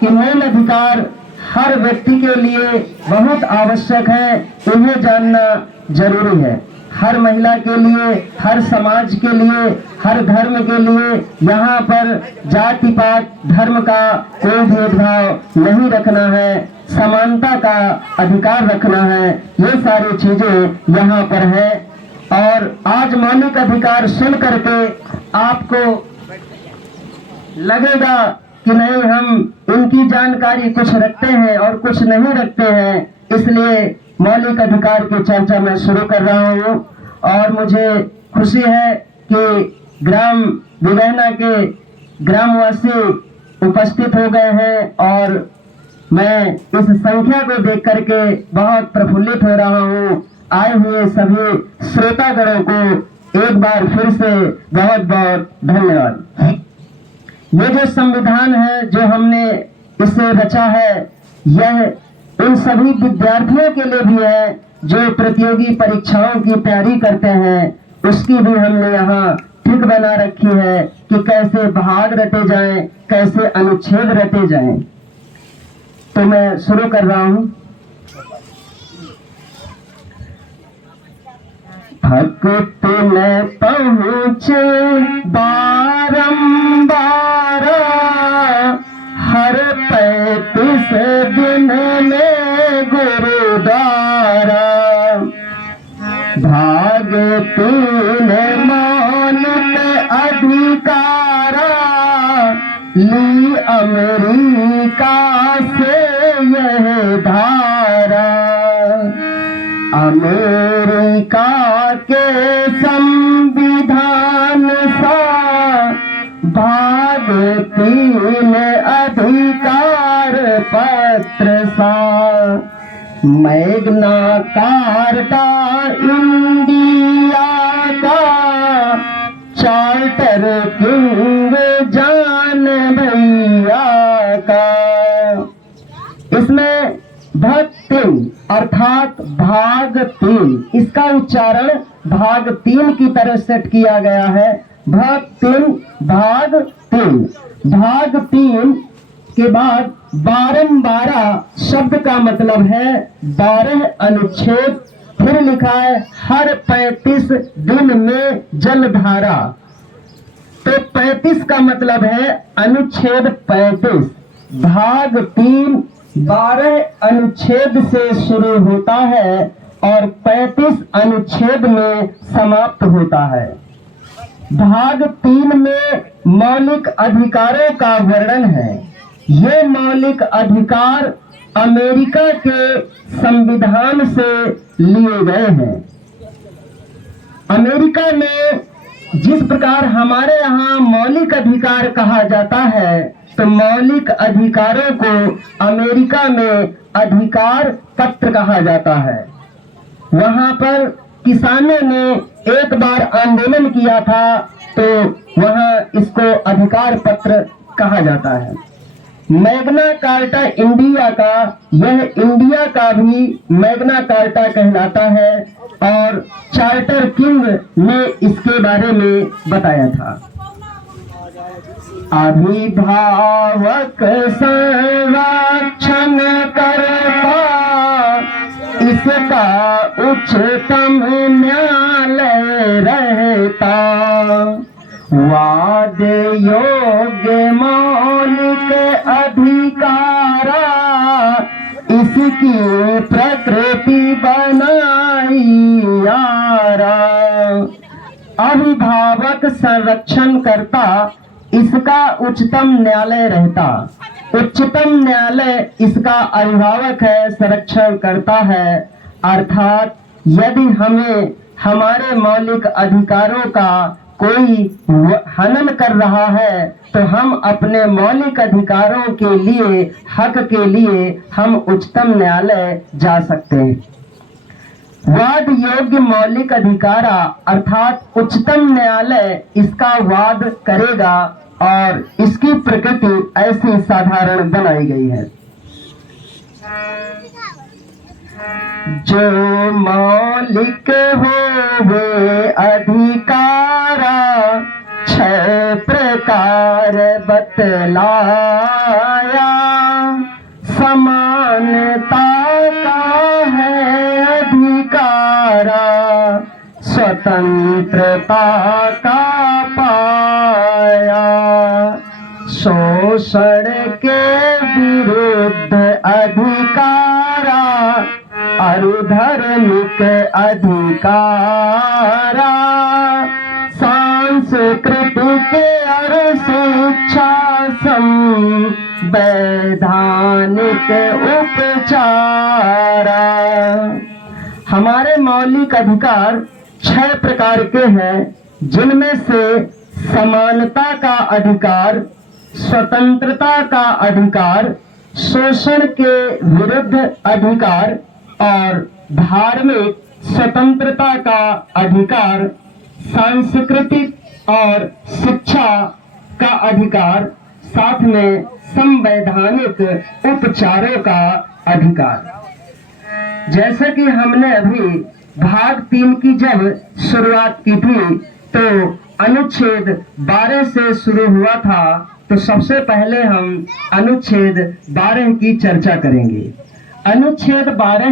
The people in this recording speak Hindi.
कि मूल अधिकार हर व्यक्ति के लिए बहुत आवश्यक है, इन्हें जानना जरूरी है। हर महिला के लिए, हर समाज के लिए, हर धर्म के लिए यहाँ पर जाति पात धर्म का कोई भेदभाव नहीं रखना है, समानता का अधिकार रखना है। ये सारी चीजें यहाँ पर है। और आज मौलिक अधिकार सुन करके आपको लगेगा कि नहीं, हम इनकी जानकारी कुछ रखते हैं और कुछ नहीं रखते हैं, इसलिए मौलिक अधिकार की चर्चा मैं शुरू कर रहा हूँ। और मुझे खुशी है कि ग्राम दिगहना के ग्रामवासी उपस्थित हो गए हैं और मैं इस संख्या को देख करके बहुत प्रफुल्लित हो रहा हूँ। आए हुए सभी श्रोतागणों को एक बार फिर से बहुत बहुत धन्यवाद। ये जो संविधान है जो हमने इसे रचा है, यह उन सभी विद्यार्थियों के लिए भी है जो प्रतियोगी परीक्षाओं की तैयारी करते हैं। उसकी भी हमने यहाँ ट्रिक बना रखी है कि कैसे भाग रटे जाएं, कैसे अनुच्छेद रटे जाएं। तो मैं शुरू कर रहा हूँ। भक्त न पहुँचे बारंबार, हर 35 दिन में गुरुद्वारा। भाग 3 मौलिक अधिकारा, ली अमेरिका से यह धारा। अमेरिका के संविधान सा भाग 3 अधिकार पत्र सा। मैग्ना कार्टा इंडिया का, चार्टर किंग जान भैया का। इसमें भाग 3 अर्थात भाग 3, इसका उच्चारण भाग 3 की तरह सेट किया गया है। भाग 3 भाग 3 भाग 3 के बाद 12 शब्द का मतलब है 12 अनुच्छेद। फिर लिखा है हर 35 दिन में जलधारा। तो 35 का मतलब है अनुच्छेद 35। भाग 3 12 अनुच्छेद से शुरू होता है और 35 अनुच्छेद में समाप्त होता है। भाग 3 में मौलिक अधिकारों का वर्णन है। ये मौलिक अधिकार अमेरिका के संविधान से लिए गए हैं। अमेरिका में जिस प्रकार हमारे यहाँ मौलिक अधिकार कहा जाता है, तो मौलिक अधिकारों को अमेरिका में अधिकार पत्र कहा जाता है। वहाँ पर किसानों ने एक बार आंदोलन किया था, तो वहाँ इसको अधिकार पत्र कहा जाता है। मैग्ना कार्टा इंडिया का, यह इंडिया का भी मैग्ना कार्टा कहलाता है और चार्टर किंग ने इसके बारे में बताया था। अभिभावक संरक्षण करता, इसका उच्चतम न्यायालय रहता। वाद योग्य मौलिक अधिकारा, इसकी प्रकृति बनाई यारा। अभिभावक संरक्षण करता, इसका उच्चतम न्यायालय रहता। उच्चतम न्यायालय इसका अभिभावक है, संरक्षण करता है। अर्थात यदि हमें हमारे मौलिक अधिकारों का कोई हनन कर रहा है, तो हम अपने मौलिक अधिकारों के लिए, हक के लिए हम उच्चतम न्यायालय जा सकते हैं। वाद योग्य मौलिक अधिकारा अर्थात उच्चतम न्यायालय इसका वाद करेगा और इसकी प्रकृति ऐसी साधारण बनाई गई है। जो मौलिक हो वे अधिकारा, 6 प्रकार बतलाया। स्वतंत्रता का पाया, शोषण के विरुद्ध अधिकारा, अरुधार्मिक अधिकारा, सांस्कृतिक और शिक्षा संवैधानिक उपचारा। हमारे मौलिक अधिकार 6 प्रकार के हैं, जिनमें से समानता का अधिकार, स्वतंत्रता का अधिकार, शोषण के विरुद्ध अधिकार और धार्मिक स्वतंत्रता का अधिकार, सांस्कृतिक और शिक्षा का अधिकार, साथ में संवैधानिक उपचारों का अधिकार। जैसा कि हमने अभी भाग 3 की जब शुरुआत की थी तो अनुच्छेद 12 से शुरू हुआ था, तो सबसे पहले हम अनुच्छेद 12 की चर्चा करेंगे। अनुच्छेद 12